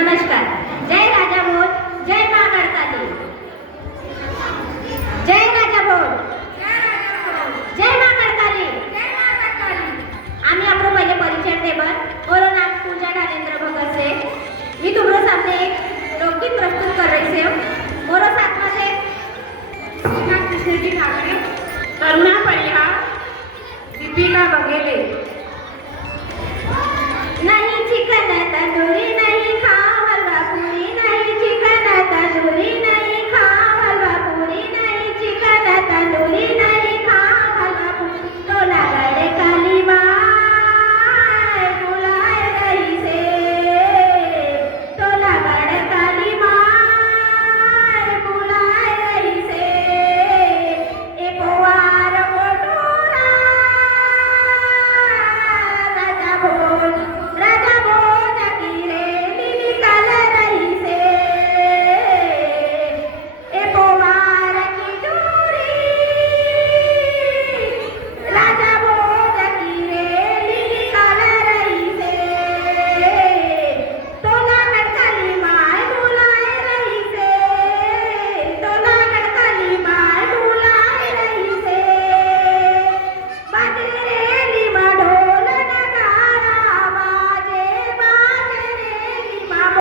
नमस्कार। जय राजा बोल, जय माँ गढ़काली। जय राजा बोल, जय माँ गढ़काली। आम्ही आपको पहले परिचय देबर मोरो नाम पूजा ढालेंद्र भगत से। मी तुम्हारे सामने एक लोकगीत प्रस्तुत कर रही हूँ। मोरो साथ में से कृष्ण जी